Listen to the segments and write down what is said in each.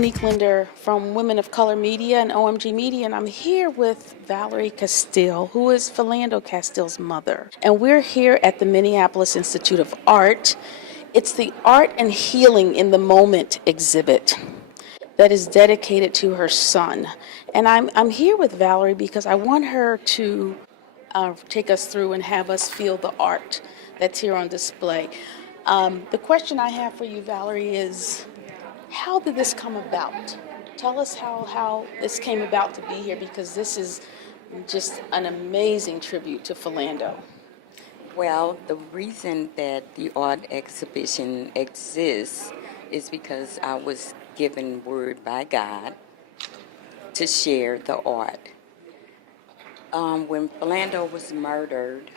Monique Linder from Women of Color Media and OMG Media, and I'm here with Valerie Castile, who is Philando Castile's mother. And we're here at the Minneapolis Institute of Art. It's the Art and Healing in the Moment exhibit that is dedicated to her son. And I'm here with Valerie because I want her to take us through and have us feel the art that's here on display. The question I have for you, Valerie, is how did this come about? Tell us how this came about to be here, because this is just an amazing tribute to Philando. Well, the reason that the art exhibition exists is because I was given word by God to share the art. When Philando was murdered,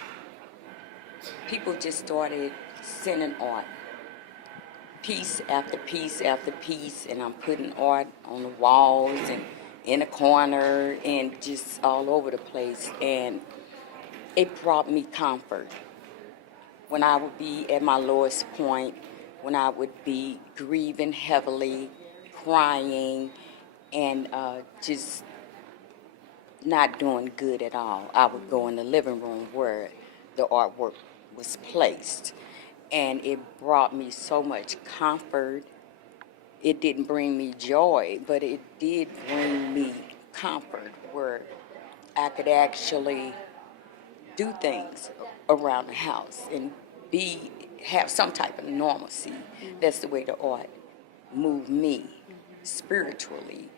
people just started sending art. Piece after piece after piece, and I'm putting art on the walls and in a corner and just all over the place, and it brought me comfort. When I would be at my lowest point, when I would be grieving heavily, crying, and just not doing good at all, I would go in the living room where the artwork was placed. And it brought me so much comfort. It didn't bring me joy, but it did bring me comfort where I could actually do things around the house and have some type of normalcy. That's the way the art moved me spiritually.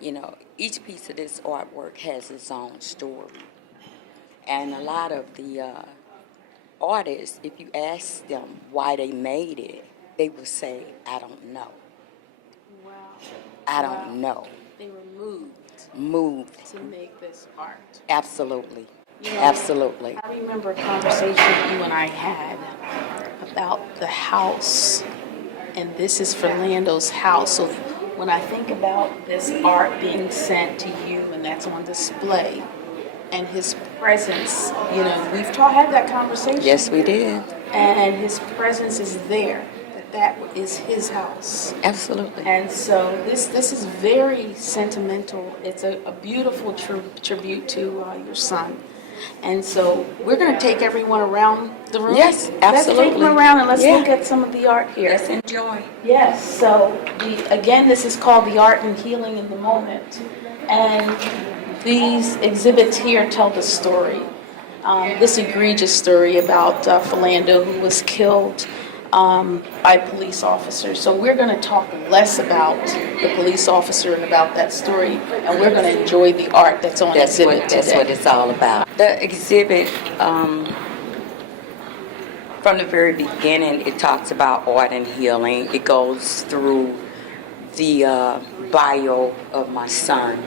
You know, each piece of this artwork has its own story. And a lot of the artists, if you ask them why they made it, they will say, I don't know. Wow. I don't know. They were Moved. to make this art. Absolutely. You know, Absolutely. I remember a conversation you and I had about the house, and this is Philando's house. So when I think about this art being sent to you and that's on display, and his presence, you know, we've had that conversation. Yes, we did. And his presence is there. That is his house. Absolutely. And so this is very sentimental. It's a beautiful tribute to your son. And so we're going to take everyone around the room. Yes, absolutely. Let's take them around and let's look at some of the art here. Let's enjoy. Yes, so again, this is called the Art and Healing in the Moment. And these exhibits here tell the story, this egregious story about Philando, who was killed by police officers. So we're going to talk less about the police officer and about that story, and we're going to enjoy the art that's on exhibit today. That's what it's all about. The exhibit, from the very beginning, it talks about art and healing. It goes through the bio of my son,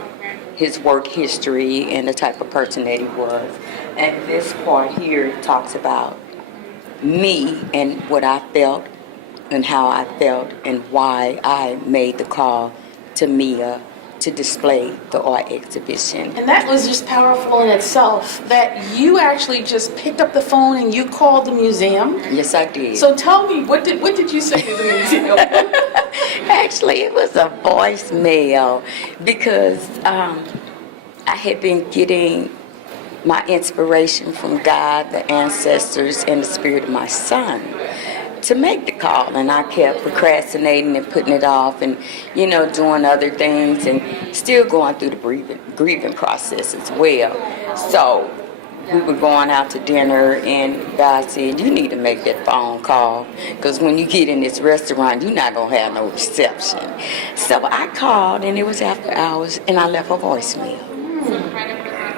his work history, and the type of person that he was. And this part here talks about me and what I felt and how I felt and why I made the call to Mia to display the art exhibition. And that was just powerful in itself, that you actually just picked up the phone and you called the museum. Yes, I did. So tell me, what did you say to the museum? Actually, it was a voicemail because I had been getting my inspiration from God, the ancestors, and the spirit of my son to make the call, and I kept procrastinating and putting it off and, you know, doing other things and still going through the grieving process as well. So we were going out to dinner, and God said, you need to make that phone call, because when you get in this restaurant, you're not going to have no reception. So I called, and it was after hours, and I left a voicemail.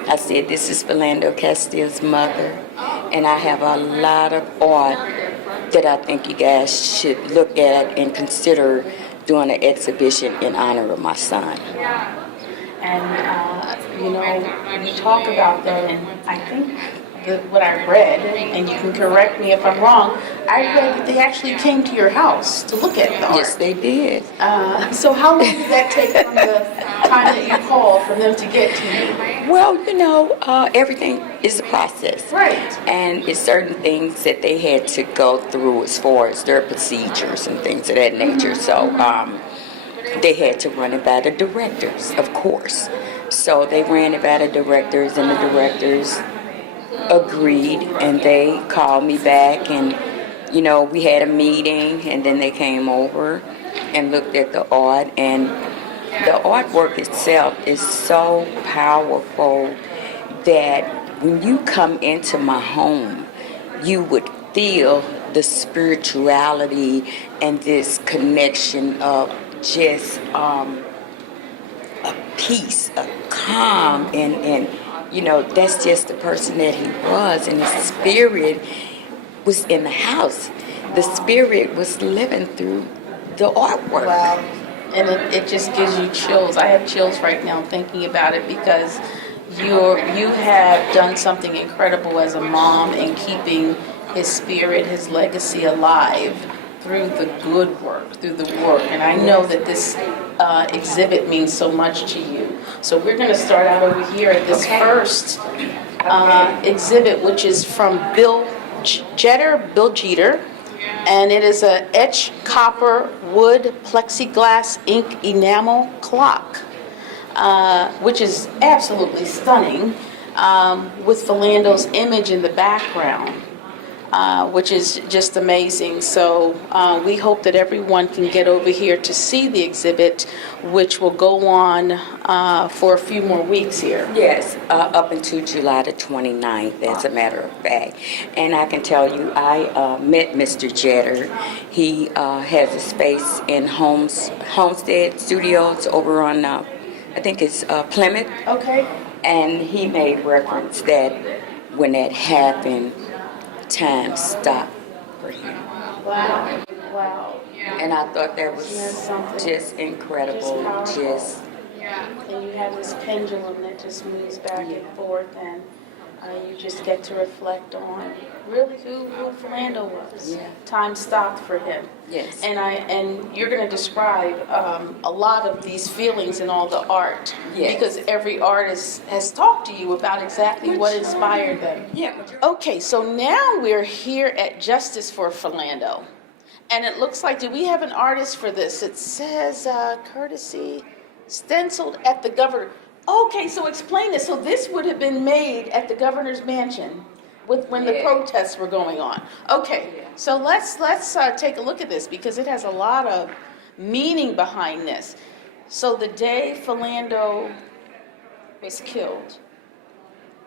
I said, this is Philando Castile's mother, and I have a lot of art that I think you guys should look at and consider doing an exhibition in honor of my son. And, you know, you talk about that, and I think what I read, and you can correct me if I'm wrong, I read that they actually came to your house to look at the art. Yes, they did. So how long did that take from the time that you called for them to get to you? Well, you know, everything is a process. Right. And it's certain things that they had to go through as far as their procedures and things of that nature. So they had to run it by the directors, of course. So they ran it by the directors, and the directors agreed, and they called me back, and we had a meeting, and then they came over and looked at the art, and the artwork itself is so powerful that when you come into my home, you would feel the spirituality and this connection of just a peace, a calm, and that's just the person that he was, and his spirit was in the house. The spirit was living through the artwork. Wow. And it just gives you chills. I have chills right now thinking about it because you have done something incredible as a mom in keeping his spirit, his legacy alive through the good work, through the work. And I know that this exhibit means so much to you. So we're going to start out over here at this first exhibit, which is from Bill Jeter, and it is a etched copper wood plexiglass ink enamel clock, which is absolutely stunning, with Philando's image in the background, which is just amazing. So we hope that everyone can get over here to see the exhibit, which will go on for a few more weeks here. Yes, up until July the 29th, as a matter of fact. And I can tell you, I met Mr. Jeter. He has a space in Homestead Studios over on, I think it's Plymouth. Okay. And he made reference that when that happened, time stopped for him. Wow. Wow. And I thought that was something. just incredible. Just and you have this pendulum that just moves back and forth, and you just get to reflect on really who Philando was. Yeah. Time stopped for him. Yes. And you're going to describe a lot of these feelings in all the art. Yes. Because every artist has talked to you about exactly what inspired them. Yeah. Okay, so now we're here at Justice for Philando. And it looks like, do we have an artist for this? It says courtesy stenciled at the governor. Okay, so explain this. So this would have been made at the governor's mansion when the protests were going on. Okay, so let's take a look at this because it has a lot of meaning behind this. So the day Philando was killed,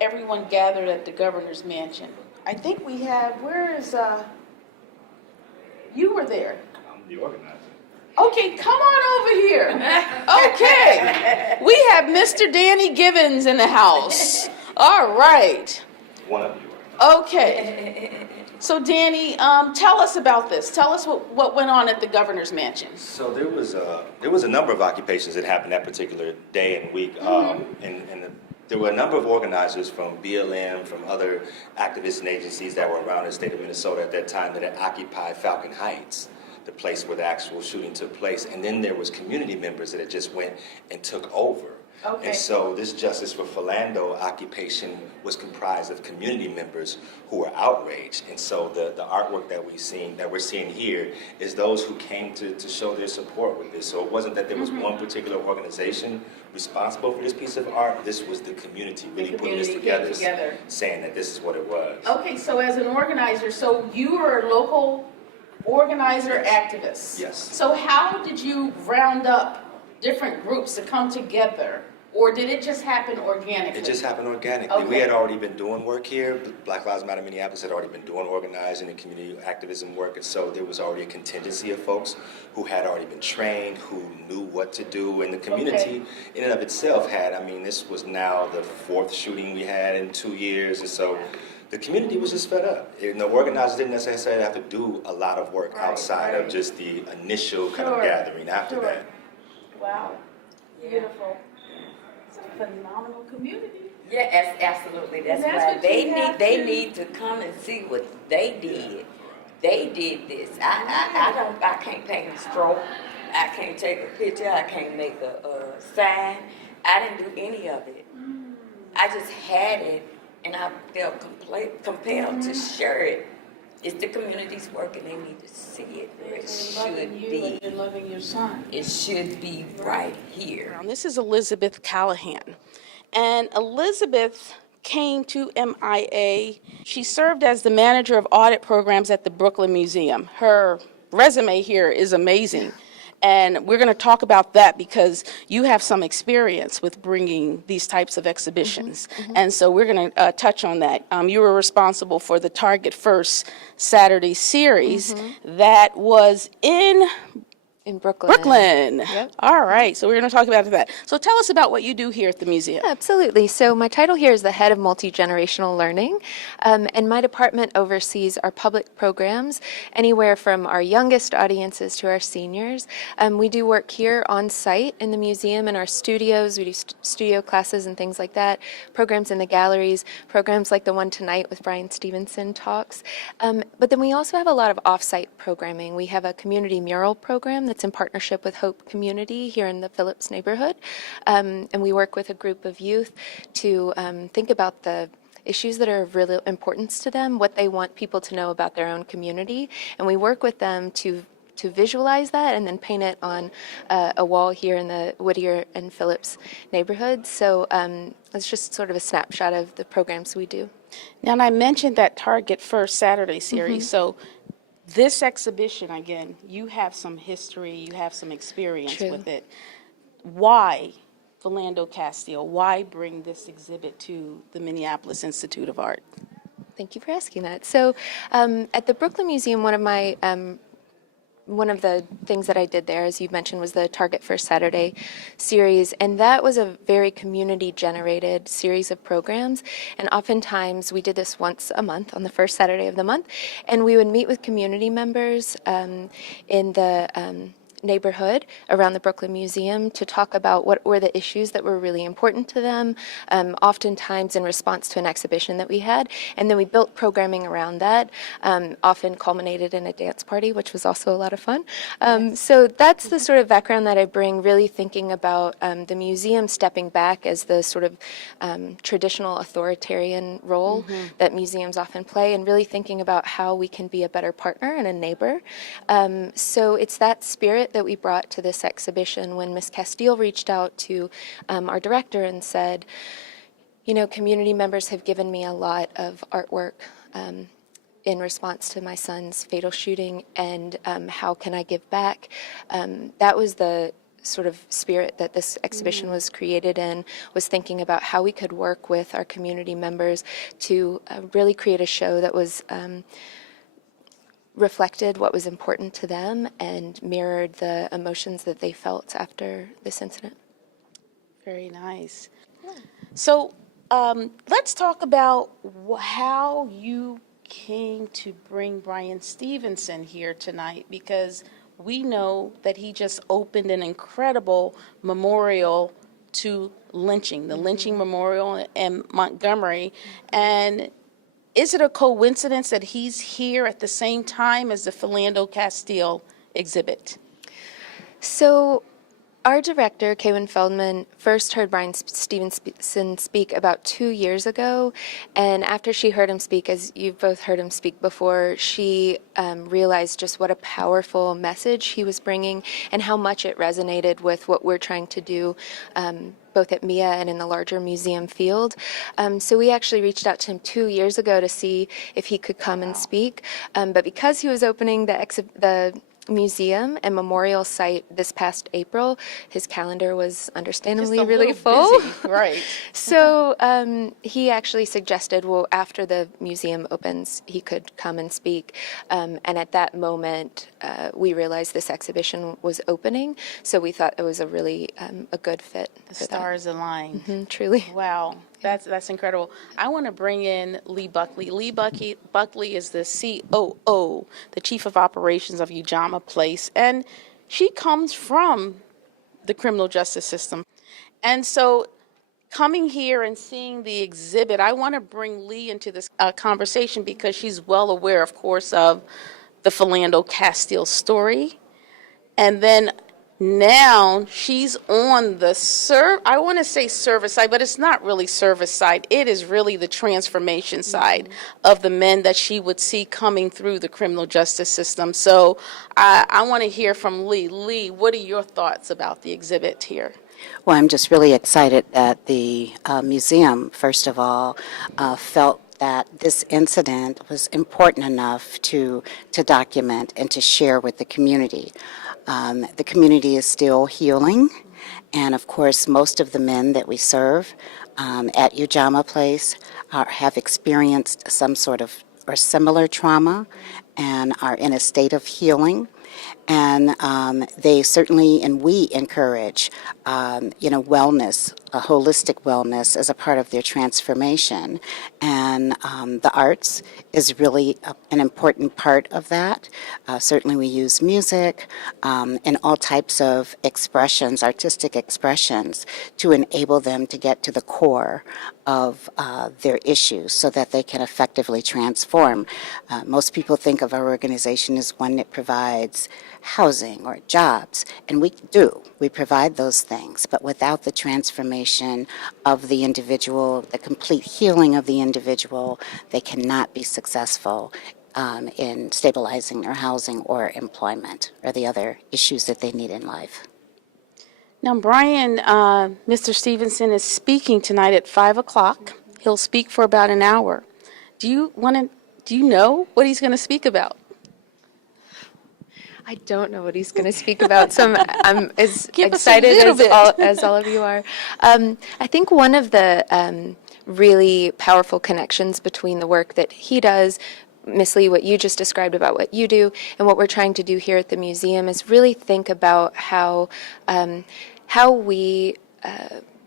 everyone gathered at the governor's mansion. I think we have, where is, you were there. I'm the organizer. Okay, come on over here. Okay. We have Mr. Danny Givens in the house. All right. One of you. Okay. So Danny, tell us about this. Tell us what went on at the governor's mansion. So there was a number of occupations that happened that particular day and week, there were a number of organizers from BLM, from other activists and agencies that were around the state of Minnesota at that time that had occupied Falcon Heights, the place where the actual shooting took place. And then there was community members that had just went and took over. Okay. And so this Justice for Philando occupation was comprised of community members who were outraged. And so the artwork that we're seeing here is those who came to show their support with this. So it wasn't that there was one particular organization responsible for this piece of art. This was the community really putting this together, saying that this is what it was. Okay, so as an organizer, so you were a local organizer activist. Yes. So how did you round up different groups to come together? Or did it just happen organically? It just happened organically. Okay. We had already been doing work here. Black Lives Matter Minneapolis had already been doing organizing and community activism work, and so there was already a contingency of folks who had already been trained, who knew what to do, and the community in and of itself had, this was now the fourth shooting we had in 2 years, and so the community was just fed up. And the organizers didn't necessarily have to do a lot of work outside of just the initial kind of gathering after that. Wow, beautiful. It's a phenomenal community. Yeah, absolutely. That's That's why they need to come and see what they did. They did this. I can't paint a stroke. I can't take a picture. I can't make a sign. I didn't do any of it. I just had it, and I felt compelled to share it It's the community's work, and they need to see it where it Loving should you be. and loving your son. It should be right here. This is Elizabeth Callahan. And Elizabeth came to MIA. She served as the manager of audit programs at the Brooklyn Museum. Her resume here is amazing. And we're going to talk about that because you have some experience with bringing these types of exhibitions. And so we're going to touch on that. You were responsible for the Target First Saturday series that was in Brooklyn. Brooklyn. Yep. All right. So we're going to talk about that. So tell us about what you do here at the museum. Absolutely. So my title here is the head of multi-generational learning, and my department oversees our public programs, anywhere from our youngest audiences to our seniors. We do work here on site in the museum in our studios. We do studio classes and things like that, programs in the galleries, programs like the one tonight with Brian Stevenson talks. But then we also have a lot of off-site programming. We have a community mural program that's in partnership with Hope Community here in the Phillips neighborhood. And we work with a group of youth to think about the issues that are of real importance to them, what they want people to know about their own community. And we work with them to visualize that and then paint it on a wall here in the Whittier and Phillips neighborhood. So it's just sort of a snapshot of the programs we do. Now, and I mentioned that Target First Saturday series. So this exhibition, again, you have some history, you have some experience True. with it. Why Philando Castile? Why bring this exhibit to the Minneapolis Institute of Art? Thank you for asking that. So at the Brooklyn Museum, one of the things that I did there, as you mentioned, was the Target First Saturday series, and that was a very community-generated series of programs, and oftentimes we did this once a month on the first Saturday of the month, and we would meet with community members in the neighborhood around the Brooklyn Museum to talk about what were the issues that were really important to them, oftentimes in response to an exhibition that we had. And then we built programming around that, often culminated in a dance party, which was also a lot of fun. So that's the sort of background that I bring, really thinking about the museum stepping back as the sort of traditional authoritarian role that museums often play, and really thinking about how we can be a better partner and a neighbor. So it's that spirit that we brought to this exhibition when Ms. Castile reached out to our director and said, you know, community members have given me a lot of artwork in response to my son's fatal shooting, and how can I give back? That was the sort of spirit that this exhibition was created in, was thinking about how we could work with our community members to really create a show that was reflected what was important to them and mirrored the emotions that they felt after this incident. Very nice. So let's talk about how you came to bring Brian Stevenson here tonight, because we know that he just opened an incredible memorial to lynching, the lynching memorial in Montgomery. And is it a coincidence that he's here at the same time as the Philando Castile exhibit? So our director, Kaywin Feldman, first heard Brian Stevenson speak about 2 years ago, and after she heard him speak, as you've both heard him speak before, she realized just what a powerful message he was bringing and how much it resonated with what we're trying to do both at MIA and in the larger museum field. So we actually reached out to him 2 years ago to see if he could come and speak. But because he was opening the museum and memorial site this past April, his calendar was understandably Just a really little full. busy, right. So he actually suggested, well, after the museum opens, he could come and speak. And at that moment, we realized this exhibition was opening, so we thought it was a really a good fit. The stars aligned. Truly. Wow, that's incredible. I want to bring in Lee Buckley. Lee Buckley is the COO, the Chief of Operations of Ujamaa Place, and she comes from the criminal justice system. And so coming here and seeing the exhibit, I want to bring Lee into this conversation because she's well aware, of course, of the Philando Castile story. And then Now she's on the I want to say service side, but it's not really service side. It is really the transformation side of the men that she would see coming through the criminal justice system. So I want to hear from Lee. Lee, what are your thoughts about the exhibit here? Well, I'm just really excited that the museum, first of all, felt that this incident was important enough to document and to share with the community. The community is still healing, and of course, most of the men that we serve at Ujamaa Place have experienced some sort of or similar trauma and are in a state of healing. And they certainly, and we encourage, wellness, holistic wellness as a part of their transformation. And the arts is really an important part of that. Certainly we use music and all types of expressions, artistic expressions, to enable them to get to the core of their issues so that they can effectively transform. Most people think of our organization as one that provides housing or jobs, and we do. We provide those things, but without the transformation of the individual, the complete healing of the individual, they cannot be successful in stabilizing their housing or employment or the other issues that they need in life. Now, Brian, Mr. Stevenson is speaking tonight at 5 o'clock. He'll speak for about an hour. Do you know what he's going to speak about? I don't know what he's going to speak about, so I'm as Give us a excited little as all of you are. I think one of the really powerful connections between the work that he does, Miss Lee, what you just described about what you do, and what we're trying to do here at the museum is really think about how we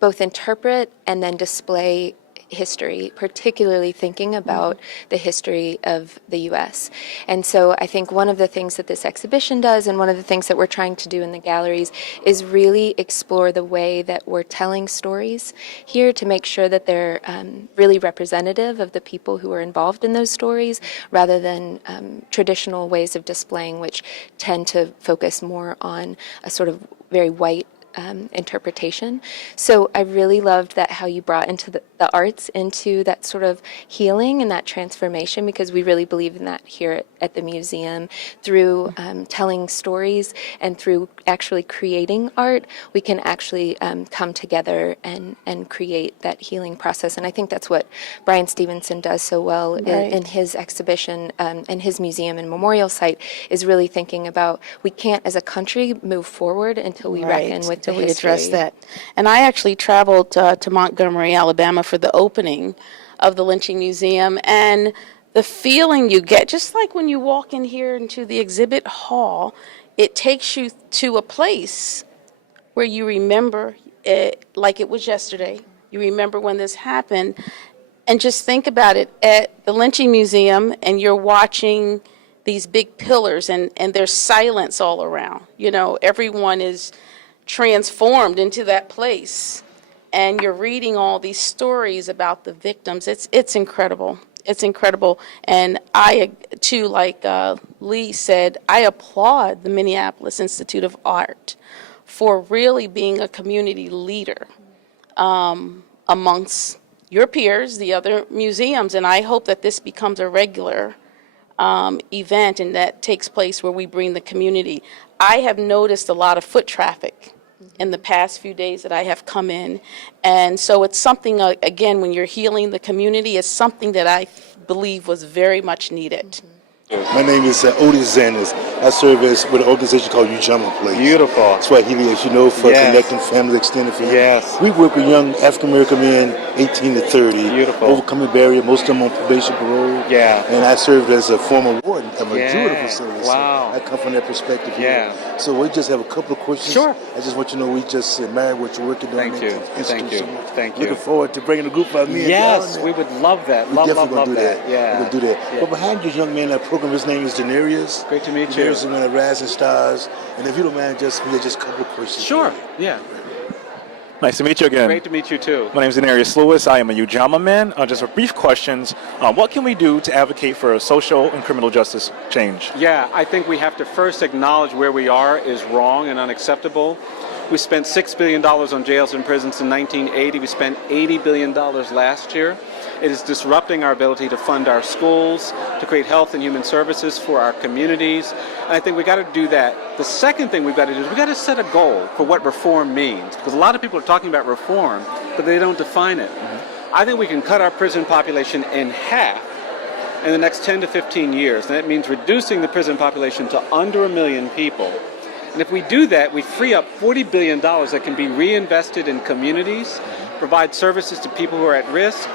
both interpret and then display history, particularly thinking about the history of the U.S. And so I think one of the things that this exhibition does, and one of the things that we're trying to do in the galleries, is really explore the way that we're telling stories here to make sure that they're really representative of the people who are involved in those stories, rather than traditional ways of displaying, which tend to focus more on a sort of very white interpretation. So I really loved that how you brought into the arts into that sort of healing and that transformation, because we really believe in that here at the museum. Through telling stories and through actually creating art, we can actually come together and create that healing process. And I think that's what Brian Stevenson does so well in his exhibition and his museum and memorial site, is really thinking about we can't as a country move forward until we reckon with until we address that. And I actually traveled to Montgomery, Alabama for the opening of the Lynching Museum, and the feeling you get, just like when you walk in here into the exhibit hall, it takes you to a place where you remember it like it was yesterday. You remember when this happened, and just think about it at the Lynching Museum, and you're watching these big pillars, and there's silence all around. You know, everyone is transformed into that place, and you're reading all these stories about the victims. It's incredible. It's incredible. And I, too, like Lee said, I applaud the Minneapolis Institute of Art for really being a community leader amongst your peers, the other museums. And I hope that this becomes a regular event, and that takes place where we bring the community. I have noticed a lot of foot traffic in the past few days that I have come in. And so it's something, again, when you're healing the community, it's something that I believe was very much needed. My name is Otis Zanders. I serve with an organization called Ujamaa Place. Beautiful. Swahili, as you know, for connecting families, extended families. Yes. We work with young African American men, 18 to 30. Beautiful. Overcoming barrier, most of them on probation, parole. Yeah. And I served as a former warden of a juvenile facility. Wow. So I come from that perspective. Yeah. Here. So we just have a couple of questions. Sure. I just want you to know we just admire what you're working on. Thank you. Thank you. Thank you. Looking forward to bringing a group of men. Yes, we would love that. We Love definitely that. Yeah. We're going to do that. Yeah. But behind this young man, that program, his name is Denarius. Great to meet you. Denarius is one of the rising stars. And if you don't mind, just a couple of questions. Sure. Yeah. Nice to meet you again. Great to meet you too. My name is Denarius Lewis. I am a Ujamaa man. Just a brief questions. What can we do to advocate for a social and criminal justice change? Yeah, I think we have to first acknowledge where we are is wrong and unacceptable. We spent $6 billion on jails and prisons in 1980. We spent $80 billion last year. It is disrupting our ability to fund our schools, to create health and human services for our communities. And I think we got to do that. The second thing we've got to do is we got to set a goal for what reform means. Because a lot of people are talking about reform, but they don't define it. I think we can cut our prison population in half in the next 10 to 15 years. And that means reducing the prison population to under 1 million people. And if we do that, we free up $40 billion that can be reinvested in communities, provide services to people who are at risk.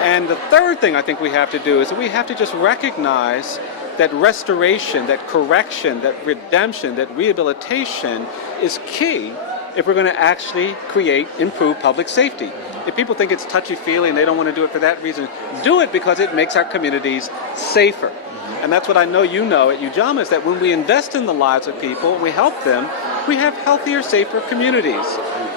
And the third thing I think we have to do is that we have to just recognize that restoration, that correction, that redemption, that rehabilitation is key if we're going to actually create improved public safety. If people think it's touchy-feely and they don't want to do it for that reason, do it because it makes our communities safer. And that's what I know you know at Ujamaa, is that when we invest in the lives of people, we help them, we have healthier, safer communities.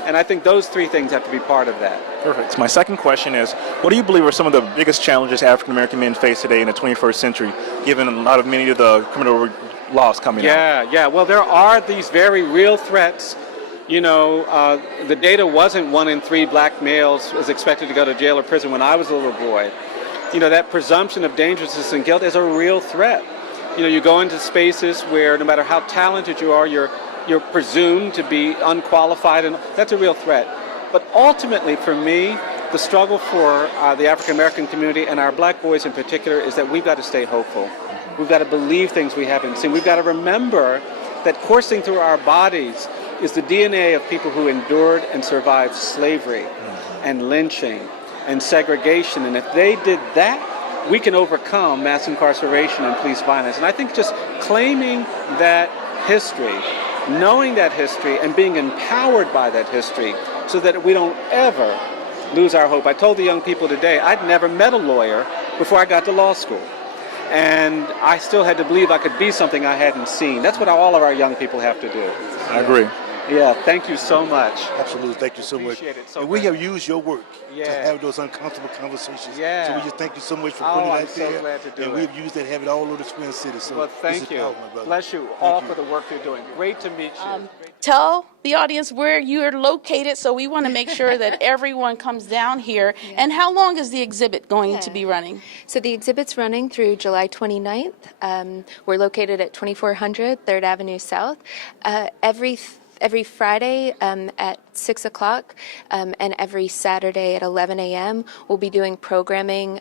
And I think those three things have to be part of that. Perfect. My second question is, what do you believe are some of the biggest challenges African American men face today in the 21st century, given many of the criminal laws coming out? Yeah. Well, there are these very real threats. You know, the data wasn't 1 in 3 black males was expected to go to jail or prison when I was a little boy. You know, that presumption of dangerousness and guilt is a real threat. You know, you go into spaces where no matter how talented you are, you're presumed to be unqualified, and that's a real threat. But ultimately, for me, the struggle for the African American community and our black boys in particular is that we've got to stay hopeful. We've got to believe things we haven't seen. We've got to remember that coursing through our bodies is the DNA of people who endured and survived slavery and lynching and segregation. And if they did that, we can overcome mass incarceration and police violence. And I think just claiming that history, knowing that history, and being empowered by that history so that we don't ever lose our hope. I told the young people today I'd never met a lawyer before I got to law school. And I still had to believe I could be something I hadn't seen. That's what all of our young people have to do. I agree. Yeah, thank you so much. Absolutely, thank you so much. Appreciate it so and we very have used your work to Yeah. have those uncomfortable conversations. Yeah. So we just thank you so much for Oh, putting it I'm out so there. glad to do and it. we've used that, have it all over the Twin Cities. So Well, this thank is you. powerful, my brother. Bless you Thank all you. for the work you're doing. Great to meet you. Tell the audience where you're located, so we want to make sure that everyone comes down here. And how long is the exhibit going to be running? So the exhibit's running through July 29th. We're located at 2400 3rd Avenue South. Every Friday at 6 o'clock and every Saturday at 11 a.m. we'll be doing programming,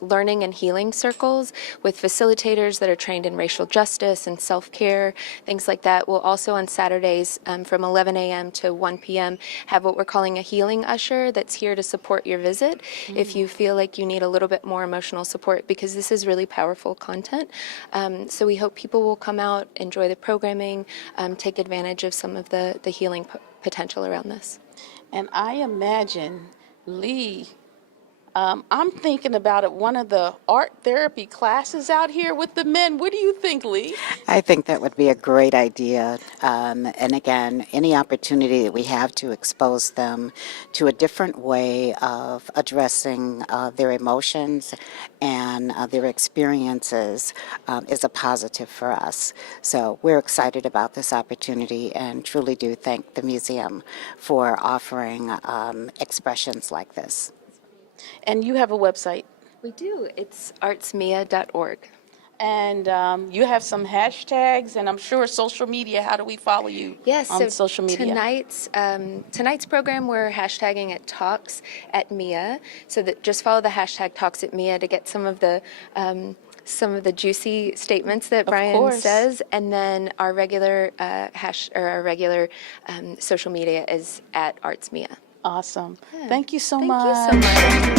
learning and healing circles with facilitators that are trained in racial justice and self-care, things like that. We'll also on Saturdays from 11 a.m. to 1 p.m. have what we're calling a healing usher that's here to support your visit if you feel like you need a little bit more emotional support, because this is really powerful content. So we hope people will come out, enjoy the programming, take advantage of some of the healing potential around this. And I imagine, Lee, I'm thinking about it, one of the art therapy classes out here with the men. What do you think, Lee? I think that would be a great idea. And again, any opportunity that we have to expose them to a different way of addressing their emotions and their experiences is a positive for us. So we're excited about this opportunity and truly do thank the museum for offering expressions like this. And you have a website. We do. It's artsmia.org. And you have some hashtags, and I'm sure social media. How do we follow you Yes, on so social media? tonight's program, we're hashtagging it Talks at Mia. So that just follow the hashtag Talks at Mia to get some of the juicy statements that Brian course. says, and then our regular social media is at artsmia. Awesome. Thank you so Thank much. you so much.